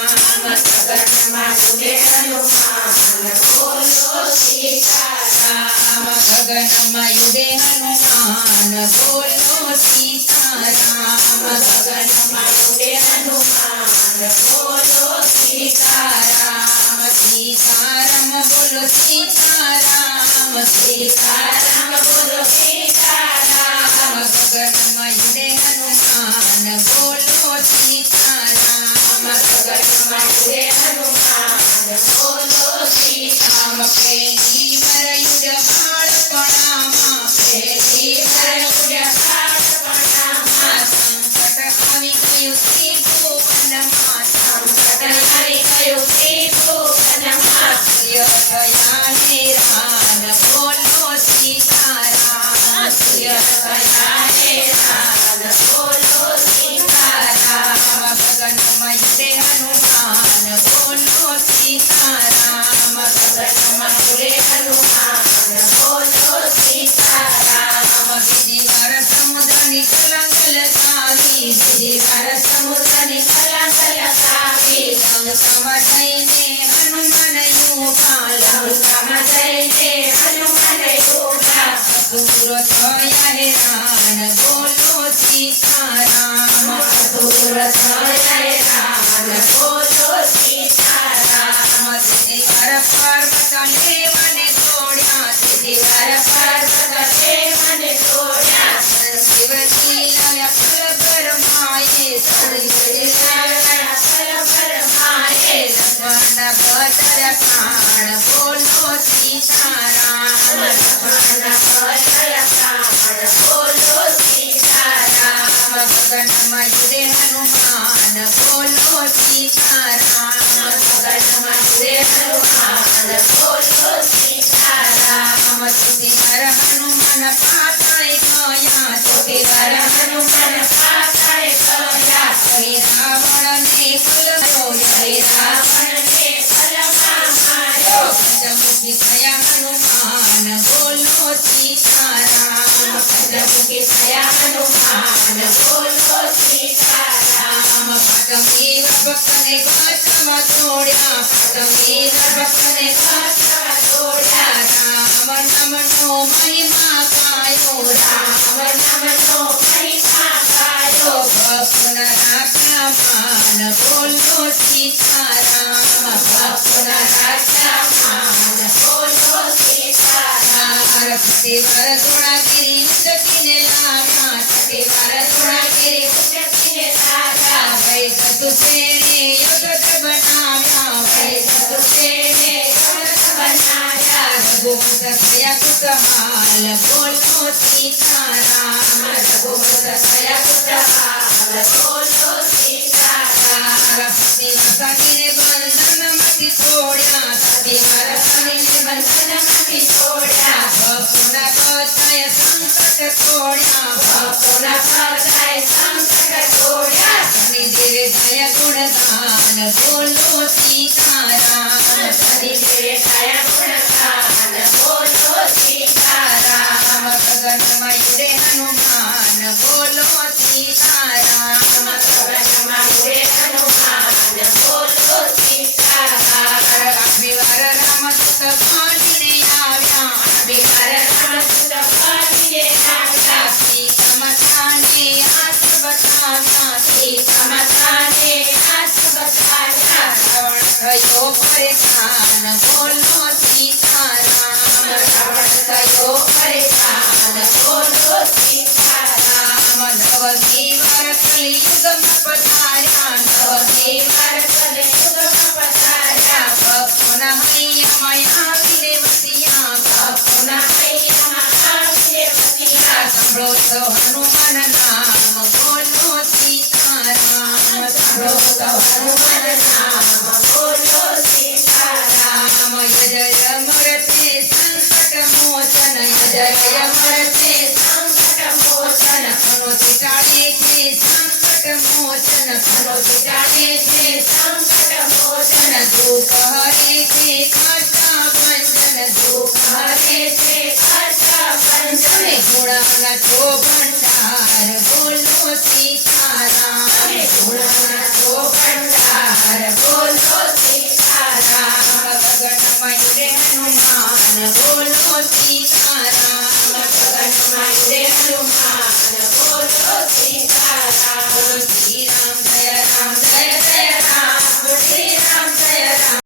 ગગનમાં ઉડે હનુમાન બોલો સીતારામ ગગનમાં ઉડે હનુમાન બોલો સીતારામ ગગનમાં ઉડે હનુમાન બોલો સીતારામ સીતારામ બોલો સીતારામ સીતારામ બોલો સીતારામ ગગનમાં ઉડે હનુમાન બોલો સીતારામ ગગનમાં ઉડે હનુમાન બોલો સીતારામ પહેલી મરયુડ બાળપણામાં પહેલી મરયુડ બાળપણામાં સંકટ આવી ગયું ત્રિભુવનમાં સંકટ આવી ગયું ત્રિભુવનમાં થયા હેરાન બોલો સીતારામ થયા હેરાન બોલો સીતારામ ગગનમાં ઉડે હનુમાન બોલો સીતારામ ગગનમાં ઉડે હનુમાન બોલો સીતારામ બીજી વાર સમુદ્રની કલંગલ થાવી બીજી વાર સમુદ્રની કલંગલ થાવી લંકામાં જઈને હનુમાન યુગા લંકામાં જઈને હનુમાન યુગા દૂર થયા હેરાન બોલો સીતારામ દૂર થયા હેરાન બોલો સીતારામ સીધી વાર પર્વત લેવાને દોડ્યા સીધી વાર પર્વત દેવને તોડ્યા શિવજી લાવ્યા ફલ ગરમાએ શિવજી લાવ્યા ફલ ગરમાએ લક્ષ્મણ ભદ્ર પ્રાણ બોલો સીતારામ લક્ષ્મણ ભદ્ર પ્રાણ બોલો સીતારામ ગગનમાં ઉડે હનુમાન બોલો સીતારામ ગગનમાં ઉડે હનુમાન બોલો સીતારામ સીધી વાર હનુમાન પાતાળે ગયા સીધી વાર હનુમાન પાતાળે ગયા રાવણને ફૂલ રાવણને ફલમાં માર્યો પંચમુખી થયા હનુમાન બોલો સીતારામ પંચમુખી થયા હનુમાન બોલો સીતારામ પાટમવીર ભક્તને કચ્છમાં તોડ્યા પાટમવીર ભક્તને કચ્છમાં તોડ્યા રામ નામનો મહિમા ગાયો રામ નામનો મહિમા ગાયો ભક્તના રાખ્યા માન બોલો સીતારામ ભક્તના રાખ્યા માન બોલો સીતારામ છઠ્ઠીવાર ધોળાગીરી ઉદકીને લાવ્યા છઠ્ઠીવાર ધોળાગીરી ઉદકીને લાવ્યા ભય ચતુર્સેને યુદ્ધ બનાવ્યા ભય ચતુર્સેને યુદ્ધ બનાવ્યા રઘુવંશ થયા કુતહાલ બોલો સીતારામ રઘુવંશ થયા કુતહાલ બોલો સીતારામ સતીને બંધનમાંથી છોડ્યા સતીવાર સતીને બંધનમાંથી છોડ્યા ભક્તોના બધાએ સંકટ તોડ્યા ભક્તોના બધાએ સંકટ તોડ્યા શનિદેવે થયા ગુણગાન બોલો સીતારામ શનિદેવે થયા ગુણગાન બોલો સીતારામ ગગનમાં ઉડે હનુમાન બોલો સીતારામ ગગનમાં ઉડે હનુમાન બોલો સીતારામ આઠમી વાર રામદૂત ભાંડીને આવ્યા આઠમી વાર રામદૂત ભાંડીને આવ્યા સીતા માતાને હાથ બતાવ્યા સીતા માતાને હાથ બતાવ્યા રાવણ થયો પરેશાન બોલો સીતારામ રાવણ થયો પરેશાન બોલો સીતારામ નવમી વાર કલિયુગમાં પધાર્યા નવમી વાર કલિયુગમાં પધાર્યા ભક્તોના હૈયામાં આવીને વસ્યા ભક્તોના હૈયામાં આવીને વસ્યા સાંભળો તો હનુમાન નામ બોલો સીતારામ સાંભળો તો હનુમાન નામ બોલો સીતારામ જય મૂર્તિ સંકટ મોચન જય મૂર્તિ સંકટ મોચન મનોથી ટાળે છે સંકટ મોચન મનોથી ટાળે છે સંકટ મોચન દુઃખ હરે છે કષ્ટા ભંજન દુઃખ હરે છે કષ્ટા ભંજન ગુણાના છો ભંડાર બોલો સીતારામ ગુણાના છો ભંડાર બોલો આવ્યું રે હનુમાન બોલો સીતારામ.